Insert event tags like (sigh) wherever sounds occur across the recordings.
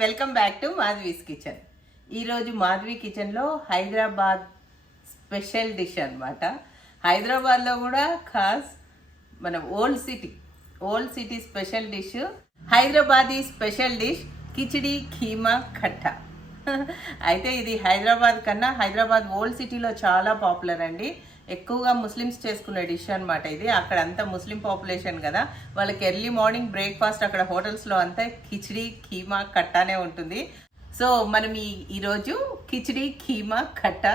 Welcome back to Madhavi's kitchen. ఈరోజు మాధవి కిచెన్లో Hyderabad special dish అన్నమాట. హైదరాబాద్లో కూడా ఖాస్ మన old city old city special dish Hyderabadi special dish khichdi keema khatta. (laughs) అయితే ఇది హైదరాబాద్ కన్నా హైదరాబాద్ ఓల్డ్ సిటీలో చాలా పాపులర్ అండి. ఎక్కువగా ముస్లిమ్స్ చేసుకునే డిష్ అనమాట ఇది. అక్కడ అంతా ముస్లిం పాపులేషన్ కదా. వాళ్ళకి ఎర్లీ మార్నింగ్ బ్రేక్ఫాస్ట్ అక్కడ హోటల్స్లో అంతా కిచిడి కీమా కట్టానే ఉంటుంది. సో మనం ఈ ఈరోజు కిచిడి కీమా కట్ట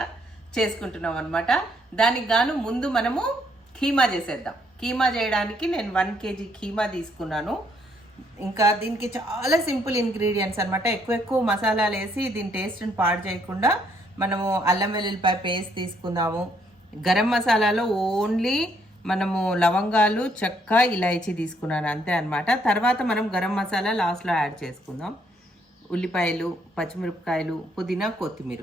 చేసుకుంటున్నాం అనమాట దానికి గాను ముందు మనము కీమా చేసేద్దాం. కీమా చేయడానికి నేను వన్ కేజీ కీమా తీసుకున్నాను. ఇంకా దీనికి చాలా సింపుల్ ఇంగ్రీడియంట్స్ అనమాట ఎక్కువ ఎక్కువ మసాలాలు వేసి దీని టేస్ట్ని పాడు చేయకుండా మనము అల్లం వెల్లుల్లిపాయ పేస్ట్ తీసుకుందాము. గరం మసాలాలో ఓన్లీ మనము లవంగాలు చెక్క ఇలాయచి తీసుకున్నాను అంతే అనమాట తర్వాత మనం గరం మసాలా లాస్ట్లో యాడ్ చేసుకుందాం. ఉల్లిపాయలు పచ్చిమిరపకాయలు పుదీనా కొత్తిమీర.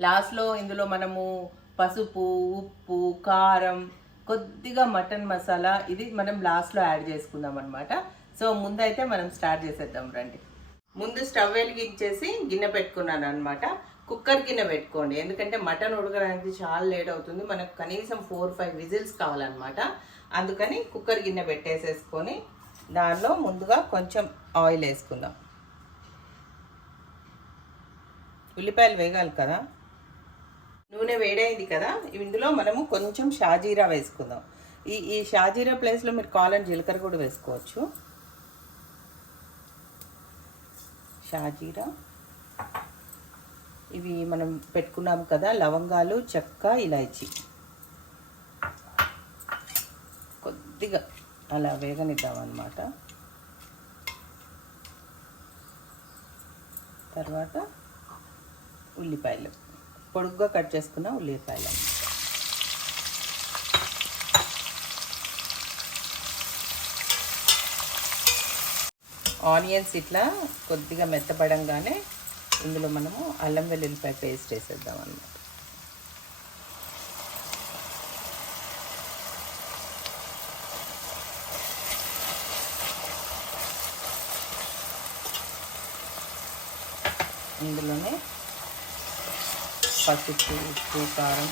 లాస్ట్లో ఇందులో మనము పసుపు ఉప్పు కారం కొద్దిగా మటన్ మసాలా ఇది మనం లాస్ట్లో యాడ్ చేసుకుందాం అనమాట సో ముందైతే మనం స్టార్ట్ చేసేద్దాం రండి. ముందు స్టవ్ వెలిగించేసి గిన్నె పెట్టుకున్నాను అనమాట కుక్కర్ గిన్నె పెట్టుకోండి. ఎందుకంటే మటన్ ఉడకడానికి చాలా లేట్ అవుతుంది. మనకు కనీసం ఫోర్ ఫైవ్ విజిల్స్ కావాలన్నమాట. అందుకని కుక్కర్ గిన్నె పెట్టేసేసుకొని దానిలో ముందుగా కొంచెం ఆయిల్ వేసుకుందాం. ఉల్లిపాయలు వేగాలి కదా? నూనె వేడైంది కదా? ఇందులో మనము కొంచెం షాజీరా వేసుకుందాం. ఈ ఈ షాజీరా ప్లేస్లో మీరు కాలం జీలకర్ర కూడా వేసుకోవచ్చు. షాజీరా. ఇవి మనం పెట్టుకున్నాం కదా లవంగాలు చెక్క ఇలాచి. కొద్దిగా అలా వేగనిద్దాం అన్నమాట తర్వాత ఉల్లిపాయలు. పొడుగ్గా కట్ చేసుకున్న ఉల్లిపాయలు. ఆనియన్స్ ఇట్లా కొద్దిగా మెత్తపడంగానే ఇందులో మనము అల్లం వెల్లుల్లిపాయ పేస్ట్ వేసేద్దాం అన్నమాట. ఇందులోనే పసుపు ఉప్పు కారం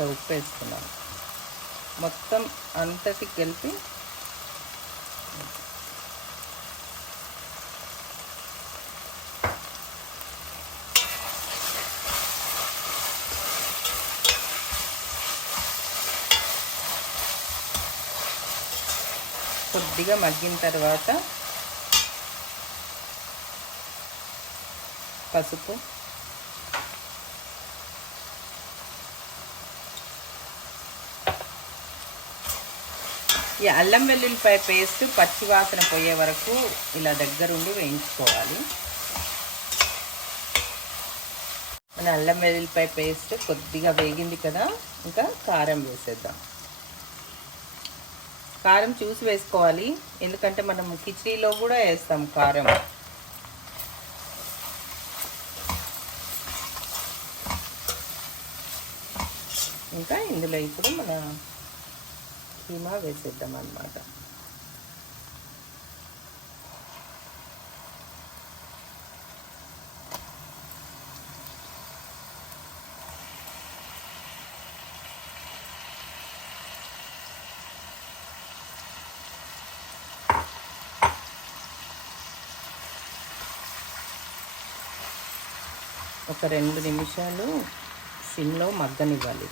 ఇంత ఉప్పు వేసుకున్నాను మొత్తం అంతటి కలిపి కొద్దిగా మగ్గిన తర్వాత పసుపు ఈ అల్లం వెల్లుల్లిపాయ పేస్ట్ పచ్చి వాసన పోయే వరకు ఇలా దగ్గరుండి వేయించుకోవాలి. మన అల్లం వెల్లుల్లిపాయ పేస్ట్ కొద్దిగా వేగింది కదా ఇంకా కారం వేసేద్దాం. కారం చూసి వేసుకోవాలి ఎందుకంటే మనం కిచడీలో కూడా వేస్తాం కారం. ఇంకా ఇందులో ఇప్పుడు మన కీమా వేసేద్దాం అన్నమాట ఒక రెండు నిమిషాలు సిమ్లో మగ్గనివ్వాలి.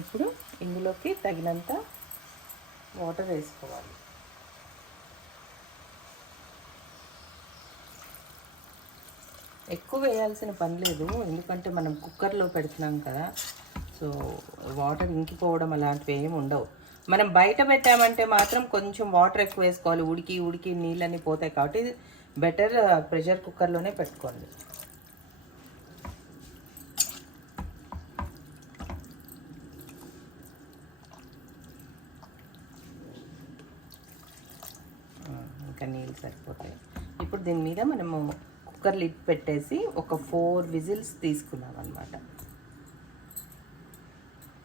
ఇప్పుడు ఇందులోకి తగినంత వాటర్ వేసుకోవాలి. ఎక్కువ వేయాల్సిన పని లేదు ఎందుకంటే మనం కుక్కర్లో పెడుతున్నాం కదా సో వాటర్ ఇంకిపోవడం అలాంటివి ఏమి ఉండవు. మనం బయట పెట్టామంటే మాత్రం కొంచెం వాటర్ ఎక్కువ వేసుకోవాలి. ఉడికి ఉడికి నీళ్ళన్నీ పోతాయి కాబట్టి బెటర్ ప్రెషర్ కుక్కర్లోనే పెట్టుకోండి ఆ, ఇంకా నీళ్ళు సరిపోతాయి ఇప్పుడు దీని మీద మనము కుక్కర్ లిడ్ పెట్టేసి ఒక ఫోర్ విజిల్స్ తీసుకున్నాం అనమాట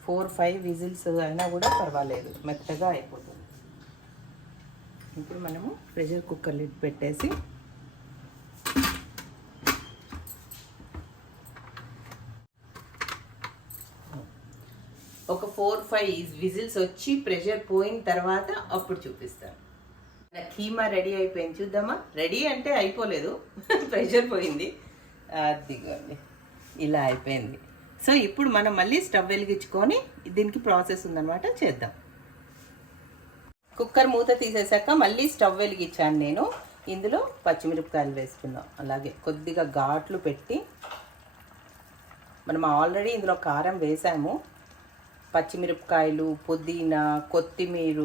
ఫోర్ ఫైవ్ విజిల్స్ అయినా కూడా పర్వాలేదు మెత్తగా అయిపోతుంది. ఇప్పుడు మనము ప్రెషర్ కుక్కర్ లిడ్ పెట్టేసి ఒక ఫోర్ ఫైవ్ విజిల్స్ వచ్చి ప్రెషర్ పోయిన తర్వాత అప్పుడు చూపిస్తాను. కీమా రెడీ అయిపోయింది. చూద్దామా? రెడీ అంటే అయిపోలేదు. (laughs) ప్రెషర్ పోయింది. అదిగోండి ఇలా అయిపోయింది. సో ఇప్పుడు మనం మళ్ళీ స్టవ్ వెలిగించుకొని దీనికి ప్రాసెస్ ఉందన్నమాట చేద్దాం. కుక్కర్ మూత తీసేసాక మళ్ళీ స్టవ్ వెలిగించాను నేను. ఇందులో పచ్చిమిరపకాయలు వేసుకుందాం. అలాగే కొద్దిగా ఘాట్లు పెట్టి మనం ఆల్రెడీ ఇందులో కారం వేసాము. పచ్చిమిరపకాయలు పుదీనా కొత్తిమీర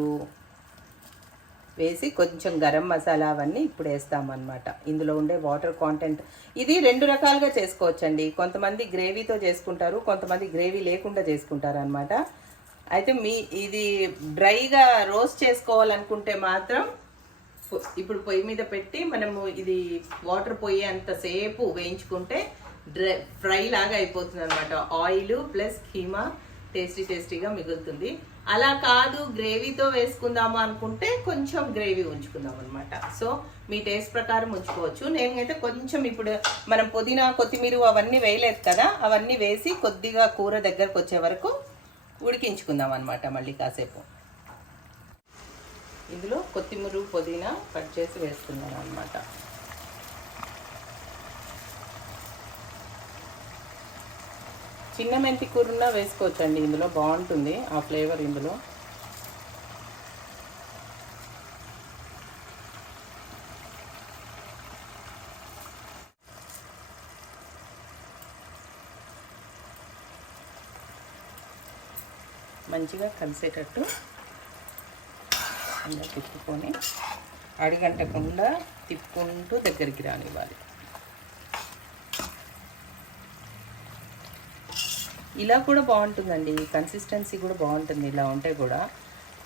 వేసి కొంచెం గరం మసాలా అవన్నీ ఇప్పుడు వేస్తామన్నమాట. ఇందులో ఉండే వాటర్ కాంటెంట్ ఇది రెండు రకాలుగా చేసుకోవచ్చండి. కొంతమంది గ్రేవీతో చేసుకుంటారు కొంతమంది గ్రేవీ లేకుండా చేసుకుంటారు అనమాట అయితే మీ ఇది డ్రైగా రోస్ట్ చేసుకోవాలనుకుంటే మాత్రం ఇప్పుడు పొయ్యి మీద పెట్టి మనము ఇది వాటర్ పొయ్యి అంతసేపు వేయించుకుంటే డ్రై ఫ్రై లాగా అయిపోతుంది అనమాట ఆయిల్ ప్లస్ కీమా టేస్టీ టేస్టీగా మిగులుతుంది. అలా కాదు గ్రేవీతో వేసుకుందాము అనుకుంటే కొంచెం గ్రేవీ ఉంచుకుందాం అనమాట సో మీ టేస్ట్ ప్రకారం ఉంచుకోవచ్చు. నేనైతే కొంచెం ఇప్పుడు మనం పుదీనా కొత్తిమీర అవన్నీ వేయలేదు కదా అవన్నీ వేసి కొద్దిగా కూర దగ్గరకు వచ్చే వరకు ఉడికించుకుందాం అనమాట మళ్ళీ కాసేపు. ఇందులో కొత్తిమీర పుదీనా కట్ చేసి వేసుకుందాం అనమాట చిన్న మెంతి కూరన వేసుకోవచ్చండి. ఇందులో బాగుంటుంది ఆ ఫ్లేవర్ ఇందులో. మంచిగా కలిసేటట్టు ఇలా తిప్పుకొని అడిగంటకుండా తిప్పుకుంటూ దగ్గరికి రానివ్వాలి. ఇలా కూడా బాగుంటుందండి. కన్సిస్టెన్సీ కూడా బాగుంటుంది. ఇలా ఉంటే కూడా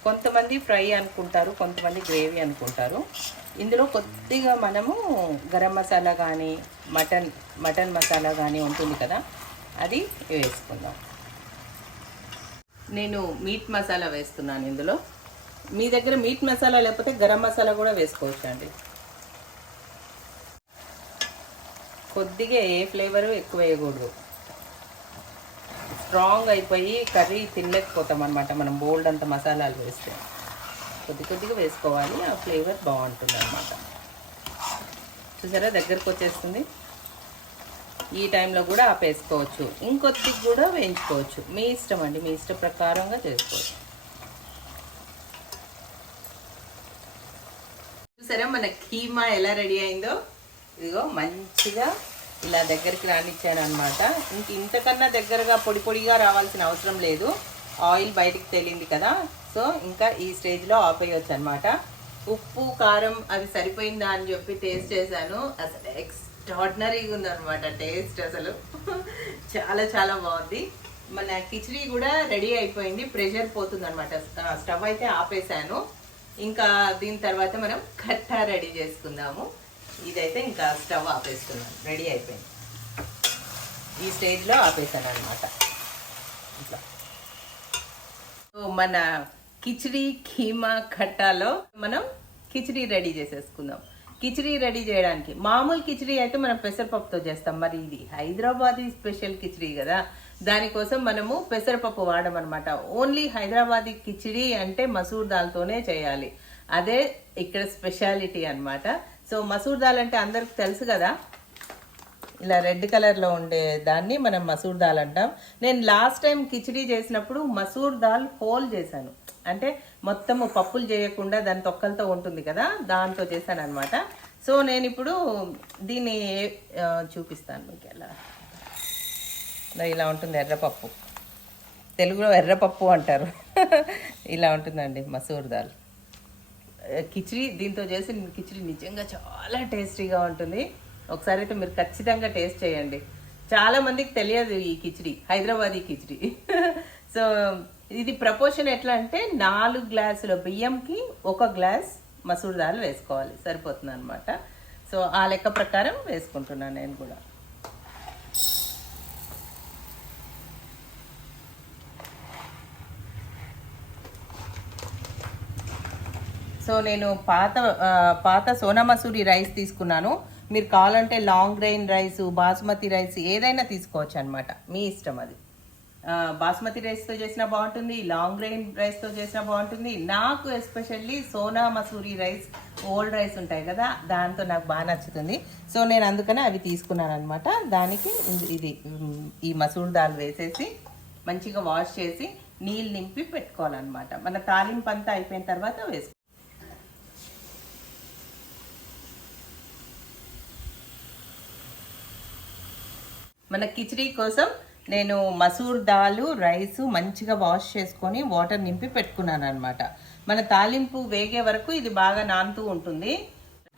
కొంతమంది ఫ్రై అనుకుంటారు కొంతమంది గ్రేవీ అనుకుంటారు. ఇందులో కొద్దిగా మనము గరం మసాలా కానీ మటన్ మటన్ మసాలా కానీ ఉంటుంది కదా అది వేసుకుందాం. నేను మీట్ మసాలా వేస్తున్నాను ఇందులో. మీ దగ్గర మీట్ మసాలా లేకపోతే గరం మసాలా కూడా వేసుకోవచ్చు అండి. కొద్దిగా ఏ ఫ్లేవరు ఎక్కువ వేయకూడదు. స్ట్రాంగ్ అయిపోయి కర్రీ తినలేకపోతాం అనమాట మనం బోల్డ్ అంత మసాలాలు వేస్తే. కొద్ది కొద్దిగా వేసుకోవాలి. ఆ ఫ్లేవర్ బాగుంటుంది అనమాట చూసారా? దగ్గరకు వచ్చేస్తుంది. ఈ టైంలో కూడా ఆపేసుకోవచ్చు. ఇంకొద్ది కూడా వేయించుకోవచ్చు. మీ ఇష్టం అండి. మీ ఇష్ట ప్రకారంగా చేసుకోవచ్చు. చూసారా? మన కీమా ఎలా రెడీ అయిందో? ఇదిగో మంచిగా ఇలా దగ్గరికి రానిచ్చాను అనమాట ఇంక ఇంతకన్నా దగ్గరగా పొడి పొడిగా రావాల్సిన అవసరం లేదు. ఆయిల్ బయటికి తేలింది కదా. సో ఇంకా ఈ స్టేజ్లో ఆఫ్ అయ్యొచ్చు అనమాట ఉప్పు కారం అది సరిపోయిందా అని చెప్పి టేస్ట్ చేశాను. అసలు ఎక్స్ట్రాడినరీగా ఉందనమాట టేస్ట్ అసలు. చాలా చాలా బాగుంది. మన కిచడీ కూడా రెడీ అయిపోయింది. ప్రెషర్ పోతుంది అనమాట స్టవ్ అయితే ఆపేసాను ఇంకా దీని తర్వాత మనం కట్టా రెడీ చేసుకుందాము. ఇదైతే ఇంకా స్టవ్ ఆపేస్తున్నాను. రెడీ అయిపోయింది. ఈ స్టేజ్లో ఆపేసాను అనమాట ఇట్లా. సో మన కిచిడి కీమా కట్టాలో మనం కిచిడి రెడీ చేసేసుకుందాం. కిచిడి రెడీ చేయడానికి మామూలు కిచిడి అయితే మనం పెసరపప్పుతో చేస్తాం. మరి ఇది హైదరాబాదీ స్పెషల్ కిచిడి కదా. దానికోసం మనము పెసరపప్పు వాడమనమాట ఓన్లీ హైదరాబాదీ కిచిడి అంటే మసూర్ దాల్తోనే చేయాలి. అదే ఇక్కడ స్పెషాలిటీ అనమాట సో మసూర్ దాల్ అంటే అందరికి తెలుసు కదా? ఇలా రెడ్ కలర్లో ఉండే దాన్ని మనం మసూర్ దాల్ అంటాం. నేను లాస్ట్ టైం కిచిడీ చేసినప్పుడు మసూర్ దాల్ హోల్ చేశాను. అంటే మొత్తము పప్పులు చేయకుండా దాని తొక్కలతో ఉంటుంది కదా దాంతో చేశాను అనమాట సో నేను ఇప్పుడు దీన్ని చూపిస్తాను మీకు ఎలా. ఇలా ఉంటుంది ఎర్రపప్పు. తెలుగులో ఎర్రపప్పు అంటారు. (laughs) ఇలా ఉంటుందండి మసూర్ దాల్. కిచిడి దీంతో చేసిన కిచిడి నిజంగా చాలా టేస్టీగా ఉంటుంది. ఒకసారి అయితే మీరు ఖచ్చితంగా టేస్ట్ చేయండి. చాలా మందికి తెలియదు ఈ కిచిడి హైదరాబాదీ కిచిడి. (laughs) సో ఇది ప్రపోర్షన్ ఎట్లా అంటే నాలుగు గ్లాసుల బియ్యంకి ఒక గ్లాస్ మసూర్ దాల్ వేసుకోవాలి. సరిపోతుంది అనమాట సో ఆ లెక్క ప్రకారం వేసుకుంటున్నాను నేను కూడా. సో నేను పాత పాత సోనా మసూరి రైస్ తీసుకున్నాను. మీరు కావాలంటే long grain rice basmati rice ఏదైనా తీసుకోవచ్చు అనమాట మీ ఇష్టం అది. బాస్మతి రైస్తో చేసినా బాగుంటుంది లాంగ్ గ్రెయిన్ రైస్తో చేసినా బాగుంటుంది. నాకు especially Sona Masoori rice old rice ఉంటాయి కదా దాంతో నాకు బాగా నచ్చుతుంది. సో నేను అందుకనే అవి తీసుకున్నాను అనమాట దానికి ఇది- ఈ మసూర్ దాల్ వేసేసి మంచిగా వాష్ చేసి నీళ్ళు నింపి పెట్టుకోవాలన్నమాట. మన తాలింపు అంతా అయిపోయిన తర్వాత వేసుకోవాలి మన కిచడీ కోసం నేను మసూర్ దాలు రైస్ మంచిగా వాష్ చేసుకొని వాటర్ నింపి పెట్టుకున్నాను అనమాట మన తాలింపు వేగే వరకు ఇది బాగా నానుతూ ఉంటుంది.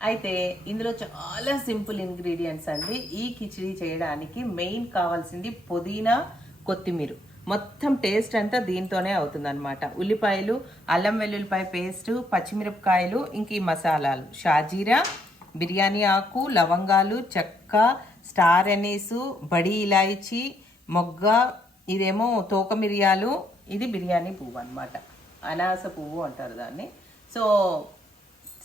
అయితే ఇందులో చాలా సింపుల్ ఇంగ్రీడియంట్స్ అండి. ఈ కిచడీ చేయడానికి మెయిన్ కావాల్సింది పుదీనా కొత్తిమీర. మొత్తం టేస్ట్ అంతా దీంతోనే అవుతుంది అనమాట ఉల్లిపాయలు అల్లం వెల్లుల్లిపాయ పేస్ట్ పచ్చిమిరపకాయలు ఇంక ఈ మసాలాలు. షాజీరా బిర్యానీ ఆకు లవంగాలు చెక్క స్టార్ అనీసు బడి ఇలాయచి మొగ్గ ఇదేమో తోక మిరియాలు ఇది బిర్యానీ పువ్వు అన్నమాట. అనాస పువ్వు అంటారు దాన్ని. సో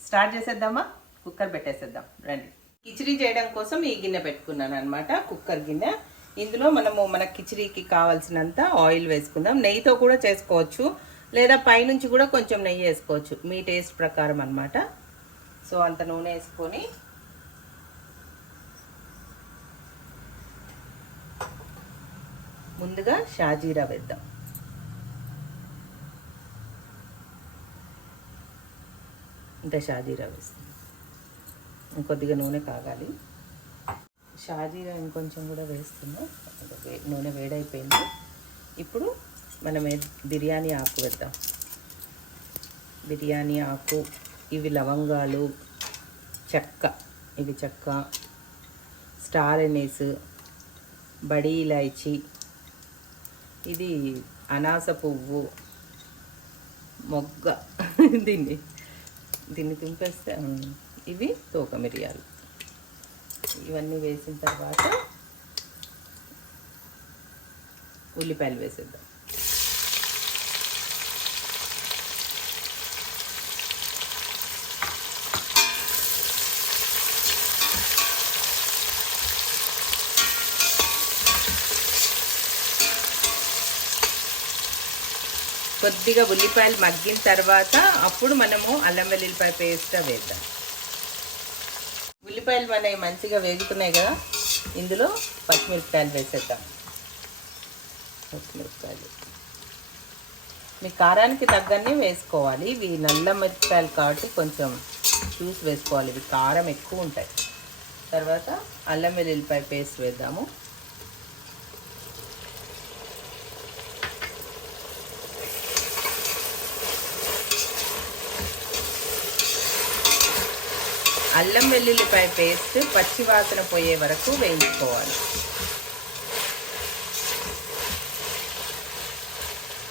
స్టార్ట్ చేసేద్దామా? కుక్కర్ పెట్టేసేద్దాం. రండి. కిచిడి చేయడం కోసం ఈ గిన్నె పెట్టుకున్నాను అనమాట కుక్కర్ గిన్నె. ఇందులో మనము మన కిచిడీకి కావాల్సినంత ఆయిల్ వేసుకుందాం. నెయ్యితో కూడా చేసుకోవచ్చు. లేదా పైనుంచి కూడా కొంచెం నెయ్యి వేసుకోవచ్చు. మీ టేస్ట్ ప్రకారం అనమాట సో అంత నూనె వేసుకొని ముందుగా షాజీరా వేద్దాం. ఇంకా షాజీరా వేస్తాం. ఇంకొద్దిగా నూనె కాగాలి. షాజీరా ఇంకొంచెం కూడా వేస్తున్నాం. నూనె వేడైపోయింది. ఇప్పుడు మనం బిర్యానీ ఆకు వేద్దాం. బిర్యానీ ఆకు ఇవి లవంగాలు చెక్క ఇవి చెక్క స్టార్ ఎనీస్ బడి ఇలాయచి ఇది అనాస పువ్వు. మొగ్గ. దీన్ని దీన్ని తుంపేస్తే ఇవి తోక మిరియాలు. ఇవన్నీ వేసిన తర్వాత ఉల్లిపాయలు వేసేద్దాం. కొద్దిగా ఉల్లిపాయలు మగ్గిన తర్వాత అప్పుడు మనము అల్లం వెల్లుల్లిపాయ పేస్ట్ వేద్దాం. ఉల్లిపాయలు మనవి మంచిగా వేగుతున్నాయి కదా ఇందులో పచ్చిమిరపకాయలు వేసేద్దాం. పచ్చిమిరపకాయలు. మీ కారానికి తగ్గనే వేసుకోవాలి. ఇవి నల్ల మిరపకాయలు కాబట్టి కొంచెం చూసి వేసుకోవాలి. ఇవి కారం ఎక్కువ ఉంటాయి. తర్వాత అల్లం వెల్లుల్లిపాయ పేస్ట్ వేద్దాము. అల్లం వెల్లుల్లిపాయ పేస్ట్ పచ్చి వాసన పోయే వరకు వేయించుకోవాలి.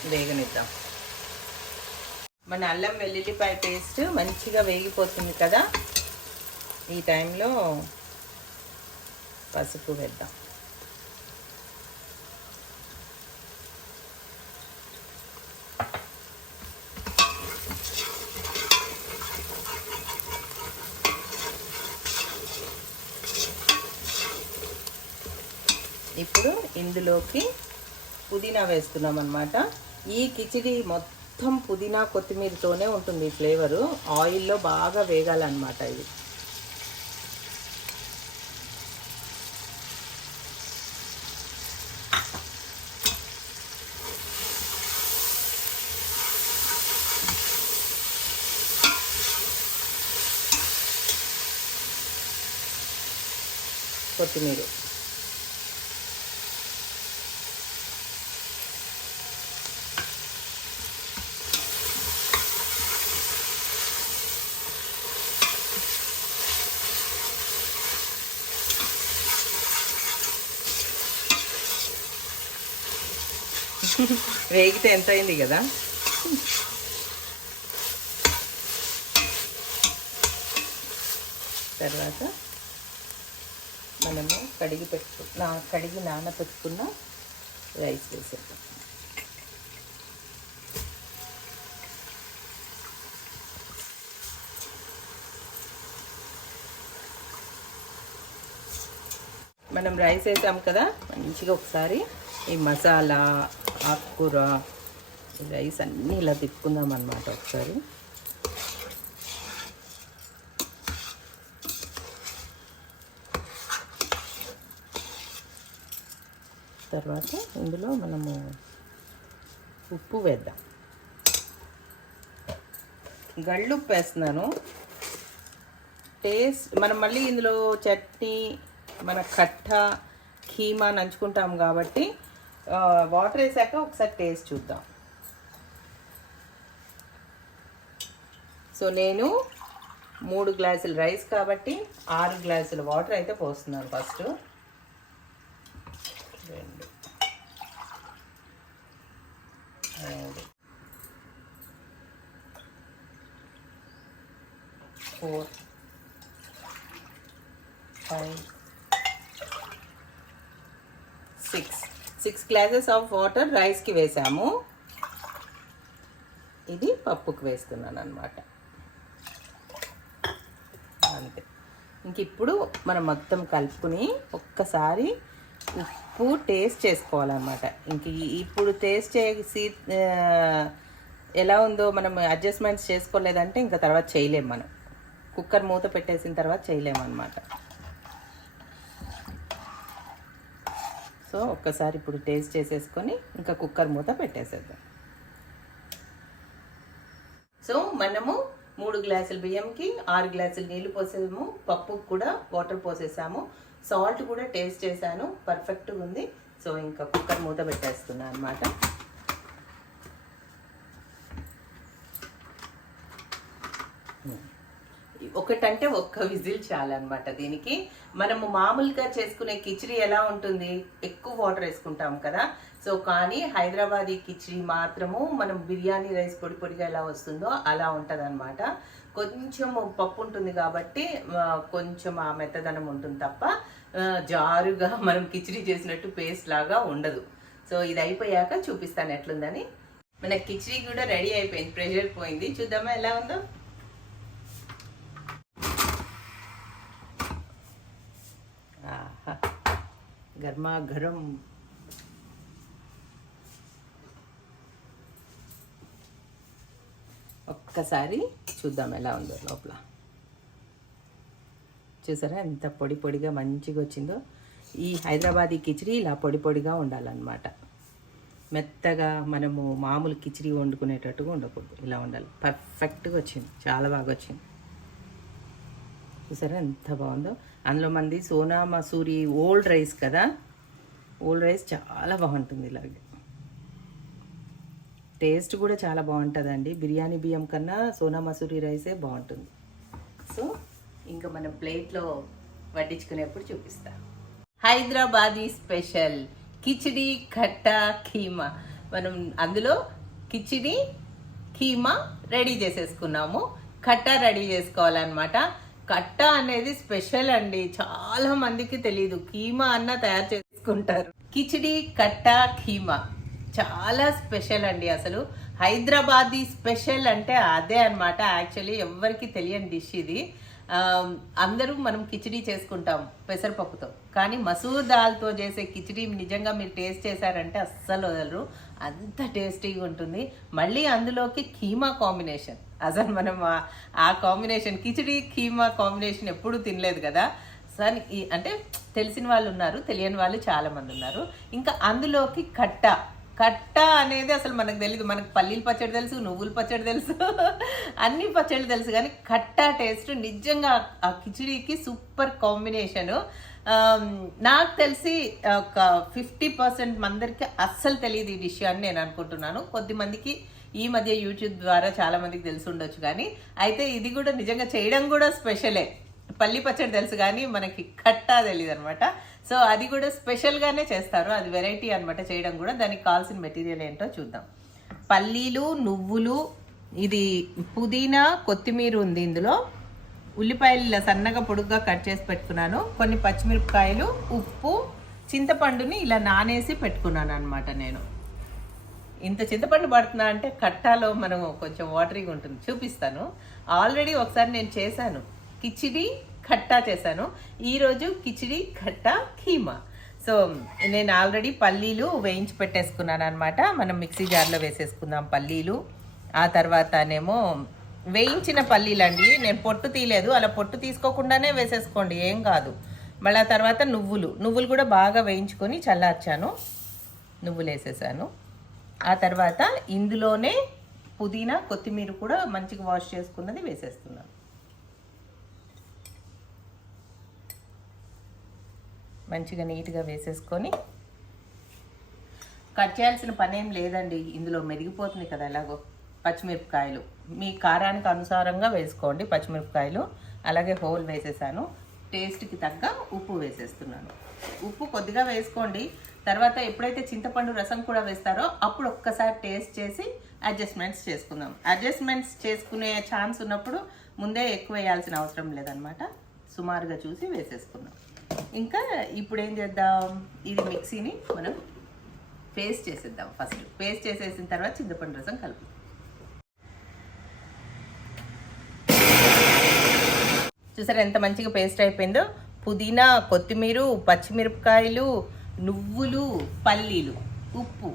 వేగనిద్దాం. మన అల్లం వెల్లుల్లిపాయ పేస్ట్ మంచిగా వేగిపోతుంది కదా. ఈ టైంలో పసుపు వేద్దాం. ఇందులోకి పుదీనా వేస్తున్నాం అనమాట ఈ కిచిడి మొత్తం పుదీనా కొత్తిమీరతోనే ఉంటుంది ఈ ఫ్లేవరు. ఆయిల్లో బాగా వేగాలన్నమాట ఇది. కొత్తిమీర. వేగితే ఎంత అయింది కదా? తర్వాత మనము కడిగి పెట్టు నా కడిగి నానబెట్టుకున్న రైస్ వేసేద్దాం. మనం రైస్ వేసాం కదా? మంచిగా ఒకసారి ఈ మసాలా ఆకుకూర రైస్ అన్నీ ఇలా తిప్పుకుందాం అన్నమాట ఒకసారి. తర్వాత ఇందులో మనము ఉప్పు వేద్దాం. గళ్ళు ఉప్పు వేస్తున్నాను టేస్ట్ మనం మళ్ళీ ఇందులో చట్నీ మన కట్ట కీమా నంచుకుంటాం కాబట్టి వాటర్ వేసాక ఒకసారి టేస్ట్ చూద్దాం. సో నేను మూడు గ్లాసులు రైస్ కాబట్టి ఆరు గ్లాసులు వాటర్ అయితే పోస్తున్నాను ఫస్ట్ రెండు. మూడు. Four five six glasses of water రైస్కి వేసాము. ఇది పప్పుకి వేస్తున్నాను అనమాట అంతే. ఇంక ఇప్పుడు మనం మొత్తం కలుపుకుని ఒక్కసారి ఉప్పు టేస్ట్ చేసుకోవాలన్నమాట. ఇంక ఇప్పుడు టేస్ట్ చేసి ఎలా ఉందో మనం అడ్జస్ట్మెంట్స్ చేసుకోలేదంటే ఇంకా తర్వాత చేయలేము మనం. కుక్కర్ మూత పెట్టేసిన తర్వాత చేయలేము అనమాట సో ఒక్కసారి ఇప్పుడు టేస్ట్ చేసేసుకొని ఇంకా కుక్కర్ మూత పెట్టేసేద్దాం. సో మనము మూడు గ్లాసుల బియ్యంకి ఆరు గ్లాసులు నీళ్ళు పోసాము పప్పుకు కూడా వాటర్ పోసేసాము. సాల్ట్ కూడా టేస్ట్ చేశాను. పర్ఫెక్ట్గా ఉంది. సో ఇంకా కుక్కర్ మూత పెట్టేస్తున్నాను అనమాట ఒకటంటే ఒక్క విజిల్ చాలన్నమాట దీనికి. మనము మామూలుగా చేసుకునే కిచిడి ఎలా ఉంటుంది? ఎక్కువ వాటర్ వేసుకుంటాం కదా. సో కానీ హైదరాబాదీ కిచిడి మాత్రము మనం బిర్యానీ రైస్ పొడి పొడిగా ఎలా వస్తుందో అలా ఉంటుంది కొంచెం పప్పు ఉంటుంది కాబట్టి కొంచెం ఆ మెత్తదనం ఉంటుంది తప్ప జారుగా మనం కిచిడి చేసినట్టు పేస్ట్ లాగా ఉండదు. సో ఇది అయిపోయాక చూపిస్తాను ఎట్లుందని. మన కిచిడి కూడా రెడీ అయిపోయింది ప్రెషర్ పోయింది. చూద్దామా ఎలా ఉందో? గర్మా గరం ఒక్కసారి చూద్దాం ఎలా ఉందో లోపల. చూసారా ఎంత పొడి పొడిగా మంచిగా వచ్చిందో? ఈ హైదరాబాదీ కిచిడి ఇలా పొడి పొడిగా ఉండాలన్నమాట. మెత్తగా మనము మామూలు కిచిడి వండుకునేటట్టుగా ఉండకూడదు. ఇలా ఉండాలి. పర్ఫెక్ట్గా వచ్చింది. చాలా బాగా వచ్చింది. చూసారా ఎంత బాగుందో? అందులో మంది సోనా మసూరి ఓల్డ్ రైస్ కదా? ఓల్డ్ రైస్ చాలా బాగుంటుంది ఇలాగే. టేస్ట్ కూడా చాలా బాగుంటుందండి. బిర్యానీ బియ్యం కన్నా సోనా మసూరి రైసే బాగుంటుంది. సో ఇంకా మనం ప్లేట్లో వడ్డించుకునేప్పుడు చూపిస్తా. హైదరాబాదీ స్పెషల్ కిచిడి కట్ట కీమా. మనం అందులో కిచిడి కీమా రెడీ చేసేసుకున్నాము. కట్ట రెడీ చేసుకోవాలన్నమాట. కట్ట అనేది స్పెషల్ అండి. చాలా మందికి తెలియదు కీమా అన్న తయారు చేసుకుంటారు. కిచిడి కట్ట కీమా చాలా స్పెషల్ అండి అసలు. హైదరాబాదీ స్పెషల్ అంటే అదే అన్నమాట. యాక్చువల్లీ ఎవరికి తెలియని డిష్ ఇది. అందరూ మనం కిచిడి చేసుకుంటాం పెసరపప్పుతో. కానీ మసూర్ దాల్తో చేసే కిచిడి నిజంగా మీరు టేస్ట్ చేశారంటే అస్సలు వదలరు. అంత టేస్టీగా ఉంటుంది. మళ్ళీ అందులోకి కీమా కాంబినేషన్. అసలు మనం ఆ- కాంబినేషన్ కిచిడి కీమా కాంబినేషన్ ఎప్పుడూ తినలేదు కదా. సరే ఈ అంటే తెలిసిన వాళ్ళు ఉన్నారు తెలియని వాళ్ళు చాలామంది ఉన్నారు. ఇంకా అందులోకి కట్ట. కట్ట అనేది అసలు మనకు తెలియదు మనకు పల్లీల పచ్చడి తెలుసు నువ్వుల పచ్చడి తెలుసు అన్ని పచ్చళ్ళు తెలుసు. కానీ కట్ట టేస్ట్ నిజంగా ఆ కిచిడీకి సూపర్ కాంబినేషను నాకు తెలిసి ఒక ఫిఫ్టీ పర్సెంట్ మందరికి అస్సలు తెలియదు ఈ డిష్ అని నేను అనుకుంటున్నాను. కొద్ది మందికి ఈ మధ్య యూట్యూబ్ ద్వారా చాలామందికి తెలిసి ఉండొచ్చు. కానీ అయితే ఇది కూడా నిజంగా చేయడం కూడా స్పెషలే పల్లి పచ్చడి తెలుసు కానీ మనకి కట్టా తెలియదు అనమాట సో అది కూడా స్పెషల్గానే చేస్తారు. అది వెరైటీ అనమాట చేయడం కూడా. దానికి కావాల్సిన మెటీరియల్ ఏంటో చూద్దాం. పల్లీలు నువ్వులు ఇది పుదీనా కొత్తిమీర ఉంది ఇందులో. ఉల్లిపాయలు ఇలా సన్నగా పొడుగ్గా కట్ చేసి పెట్టుకున్నాను. కొన్ని పచ్చిమిరపకాయలు ఉప్పు చింతపండుని ఇలా నానేసి పెట్టుకున్నాను అనమాట నేను. ఇంత చింతపండు పడుతున్నా అంటే కట్టాలో మనం కొంచెం వాటరీగా ఉంటుంది. చూపిస్తాను. ఆల్రెడీ ఒకసారి నేను చేశాను. కిచిడి కట్టా చేశాను. ఈరోజు కిచిడి కట్టా కీమా. సో నేను ఆల్రెడీ పల్లీలు వేయించి పెట్టేసుకున్నాను అనమాట మనం మిక్సీ జార్లో వేసేసుకుందాం పల్లీలు. ఆ తర్వాతనేమో వేయించిన పల్లీలండి. నేను పొట్టు తీయలేదు. అలా పొట్టు తీసుకోకుండానే వేసేసుకోండి. ఏం కాదు. మళ్ళీ ఆ తర్వాత నువ్వులు. నువ్వులు కూడా బాగా వేయించుకొని చల్లార్చాను. నువ్వులు వేసేసాను. ఆ తర్వాత ఇందులోనే పుదీనా కొత్తిమీర కూడా మంచిగా వాష్ చేసుకున్నది వేసేస్తున్నాను. మంచిగా నీట్గా వేసేసుకొని కట్ చేయాల్సిన పని ఏం లేదండి. ఇందులో మెరిగిపోతుంది కదా ఎలాగో పచ్చిమిరపకాయలు. మీ కారానికి అనుసారంగా వేసుకోండి పచ్చిమిరపకాయలు. అలాగే హోల్ వేసేసాను. టేస్ట్కి తగ్గ ఉప్పు వేసేస్తున్నాను. ఉప్పు కొద్దిగా వేసుకోండి. తర్వాత ఎప్పుడైతే చింతపండు రసం కూడా వేస్తారో అప్పుడు ఒక్కసారి టేస్ట్ చేసి అడ్జస్ట్మెంట్స్ చేసుకుందాం. అడ్జస్ట్మెంట్స్ చేసుకునే ఛాన్స్ ఉన్నప్పుడు ముందే ఎక్కువ వేయాల్సిన అవసరం లేదనమాట సుమారుగా చూసి వేసేసుకుందాం. ఇంకా ఇప్పుడు ఏం చేద్దాం? ఇది మిక్సీని మనం పేస్ట్ చేసేద్దాం ఫస్ట్. పేస్ట్ చేసేసిన తర్వాత చింతపండు రసం కలుపు. చూసారా ఎంత మంచిగా పేస్ట్ అయిపోయిందో? పుదీనా కొత్తిమీర పచ్చిమిరపకాయలు నువ్వులు పల్లీలు ఉప్పు.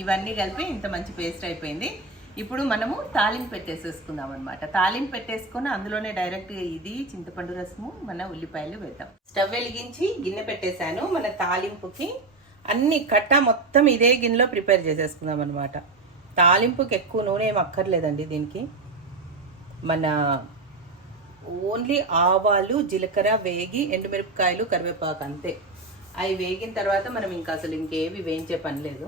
ఇవన్నీ కలిపి ఇంత మంచి పేస్ట్ అయిపోయింది. ఇప్పుడు మనము తాలింపు పెట్టేసేసుకుందాం అనమాట తాలింపు పెట్టేసుకొని అందులోనే డైరెక్ట్గా ఇది చింతపండు రసము మన ఉల్లిపాయలు వేద్దాం. స్టవ్ వెలిగించి గిన్నె పెట్టేశాను. మన తాలింపుకి అన్ని కట్ట మొత్తం ఇదే గిన్నెలో ప్రిపేర్ చేసేసుకుందాం అనమాట తాలింపుకి ఎక్కువ నూనె ఏం అక్కర్లేదండి దీనికి. మన ఓన్లీ ఆవాలు జీలకర్ర వేగి ఎండుమిరపకాయలు కరివేపాకు అంతే. అవి వేగిన తర్వాత మనం ఇంకా అసలు ఇంకేవి వేయించే పని లేదు.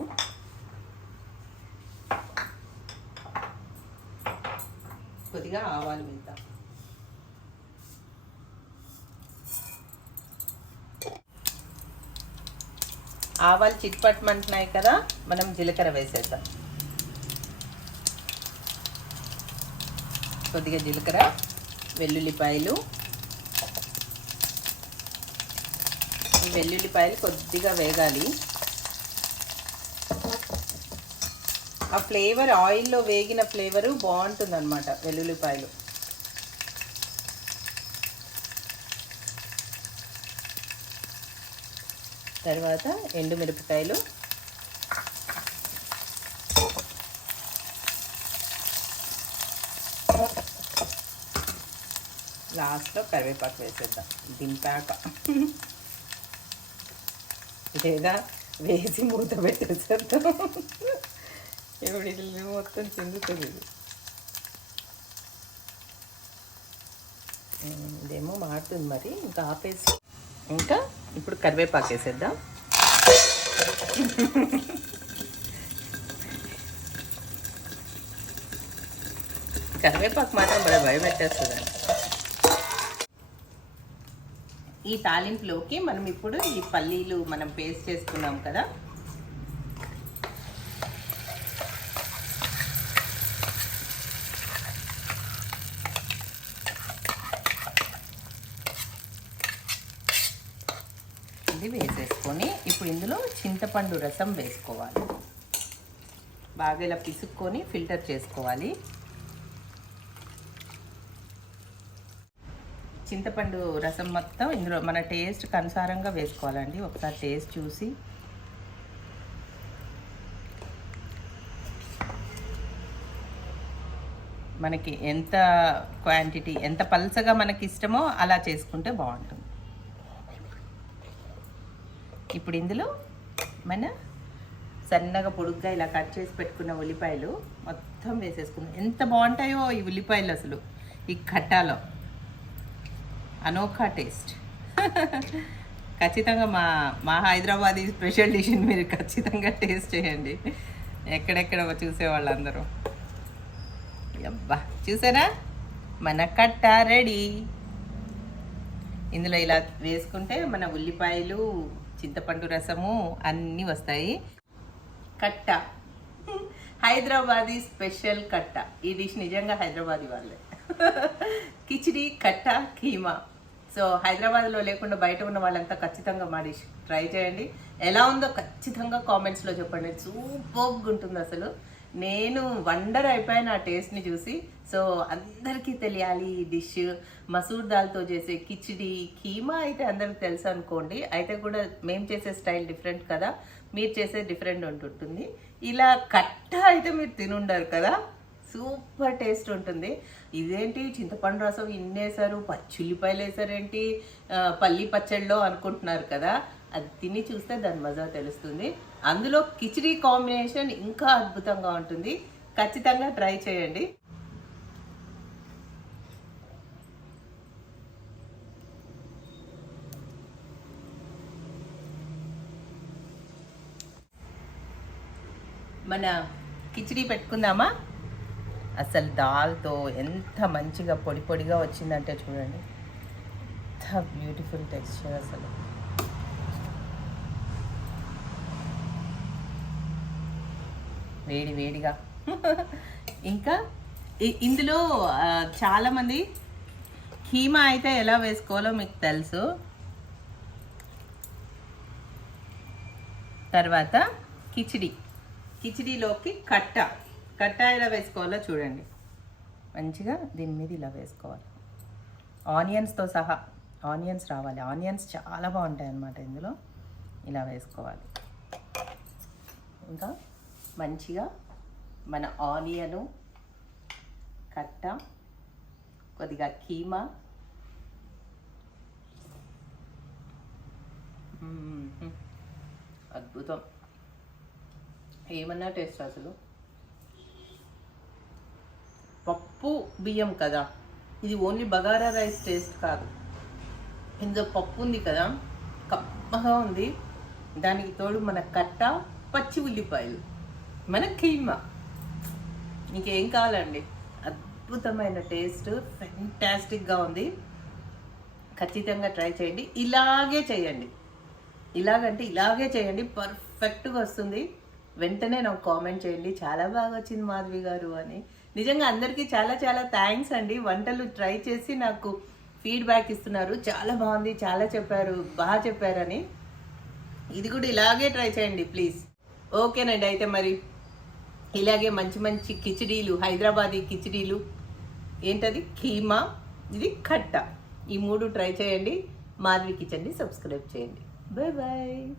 కొద్దిగా ఆవాలు వేద్దాం. ఆవాలు చిట్పట్టమంటున్నాయి కదా మనం జీలకర్ర వేసేద్దాం. కొద్దిగా జీలకర్ర వెల్లుల్లిపాయలు. ఈ వెల్లుల్లిపాయలు కొద్దిగా వేగాలి. ఆ ఫ్లేవర్ ఆయిల్లో వేగిన ఫ్లేవరు బాగుంటుంది అనమాట వెల్లుల్లిపాయలు. తర్వాత ఎండుమిరపకాయలు. లాస్ట్లో కరివేపాకు వేసేద్దాం దింపాక. లేదా వేసి మూత పెట్టేసేద్దాం. ఇప్పుడు మొత్తం చిందుతుంది ఇది ఇదేమో మారుతుంది మరి. ఇంకా ఆపేసి ఇంకా ఇప్పుడు కరివేపాకు వేసేద్దాం. కరివేపాకు మాత్రం భయ భయపెట్టేస్తుందండి ఈ తాలింపులోకి మనం ఇప్పుడు ఈ పల్లీలు మనం పేస్ట్ చేసుకున్నాం కదా ఇది వేసేసుకొని ఇప్పుడు ఇందులో చింతపండు రసం వేసుకోవాలి. బాగా ఇలా పిసుక్కొని ఫిల్టర్ చేసుకోవాలి. చింతపండు రసం మొత్తం ఇందులో మన టేస్ట్ అనుసారంగా వేసుకోవాలండి. ఒకసారి టేస్ట్ చూసి. మనకి ఎంత క్వాంటిటీ ఎంత పల్చగా మనకి ఇష్టమో అలా చేసుకుంటే బాగుంటుంది. ఇప్పుడు ఇందులో మన సన్నగా పొడుగ్గా ఇలా కట్ చేసి పెట్టుకున్న ఉల్లిపాయలు మొత్తం వేసేసుకున్నాం ఎంత బాగుంటాయో ఈ ఉల్లిపాయలు అసలు ఈ కట్టాలో. అనోఖా టేస్ట్. (laughs) ఖచ్చితంగా మా మా హైదరాబాద్ స్పెషల్ డిష్ని మీరు ఖచ్చితంగా టేస్ట్ చేయండి. ఎక్కడెక్కడ చూసే వాళ్ళందరూ అబ్బా చూసారా? మన కట్ట రెడీ. ఇందులో ఇలా వేసుకుంటే మన ఉల్లిపాయలు చింతపండు రసము అన్నీ వస్తాయి. కట్ట. హైదరాబాదీ స్పెషల్ కట్ట. ఈ డిష్ నిజంగా హైదరాబాదీ వాళ్ళే. కిచిడి కట్ట కీమా. సో హైదరాబాద్లో లేకుండా బయట ఉన్న వాళ్ళంతా ఖచ్చితంగా మా డిష్ ట్రై చేయండి. ఎలా ఉందో ఖచ్చితంగా కామెంట్స్లో చెప్పండి. సూపర్గా ఉంటుంది అసలు. నేను వండర్ అయిపోయాను ఆ టేస్ట్ని చూసి. సో అందరికీ తెలియాలి ఈ డిష్. మసూర్ దాల్తో చేసే కిచిడి కీమా అయితే అందరికి తెలుసు అనుకోండి. అయితే కూడా మేము చేసే స్టైల్ డిఫరెంట్ కదా. మీరు చేసే డిఫరెంట్ ఉంటుంటుంది. ఇలా కట్ట అయితే మీరు తినుండరు కదా. సూపర్ టేస్ట్ ఉంటుంది. ఇదేంటి? చింతపండు రసం ఇన్నేసారు పచ్చిల్లిపాయలు వేసారేంటి? పల్లి పచ్చడిలో అనుకుంటున్నారు కదా. అది తిని చూస్తే దాని మజా తెలుస్తుంది. అందులో కిచిడి కాంబినేషన్ ఇంకా అద్భుతంగా ఉంటుంది. ఖచ్చితంగా ట్రై చేయండి. మన కిచిడి పెట్టుకుందామా? అసలు దాల్తో ఎంత మంచిగా పొడి పొడిగా వచ్చిందంటే చూడండి. ఎంత బ్యూటిఫుల్ టెక్స్చర్ అసలు. వేడి వేడిగా. ఇంకా ఇందులో చాలామంది కీమా అయితే ఎలా వేసుకోవాలో మీకు తెలుసు. తర్వాత కిచిడి. కిచిడిలోకి కట్ట. కట్ట ఎలా వేసుకోవాలో చూడండి. మంచిగా దీని మీద ఇలా వేసుకోవాలి. ఆనియన్స్తో సహా ఆనియన్స్ రావాలి. ఆనియన్స్ చాలా బాగుంటాయి అన్నమాట ఇందులో. ఇలా వేసుకోవాలి. ఇంకా మంచిగా మన ఆనియను కట్ట కొద్దిగా కీమా. అద్భుతం. ఏమన్నా టేస్ట్ అసలు? పప్పు బియ్యం కదా. ఇది ఓన్లీ బగారా రైస్ టేస్ట్ కాదు. ఇందులో పప్పు ఉంది కదా. కప్పగా ఉంది. దానికి తోడు మన కట్ట పచ్చి ఉల్లిపాయలు. మన కీమా. ఇంకేం కావాలండి? అద్భుతమైన టేస్ట్ ఫెంటాస్టిక్గా ఉంది. ఖచ్చితంగా ట్రై చేయండి. ఇలాగే చేయండి. ఇలాగంటే ఇలాగే చేయండి. పర్ఫెక్ట్గా వస్తుంది. వెంటనే నాకు కామెంట్ చేయండి. చాలా బాగా వచ్చింది మాధవి గారు అని. నిజంగా అందరికీ చాలా చాలా థ్యాంక్స్ అండి. వంటలు ట్రై చేసి నాకు ఫీడ్బ్యాక్ ఇస్తున్నారు. చాలా బాగుంది. చాలా చెప్పారు. బాగా చెప్పారని. ఇది కూడా ఇలాగే ట్రై చేయండి ప్లీజ్. ఓకేనండి. అయితే మరి ఇలాగే మంచి మంచి కిచిడీలు హైదరాబాదీ కిచిడీలు. ఏంటది? కీమా ఇది కట్ట. ఈ మూడు ట్రై చేయండి. మాధవి కిచెన్ని సబ్స్క్రైబ్ చేయండి. Bye bye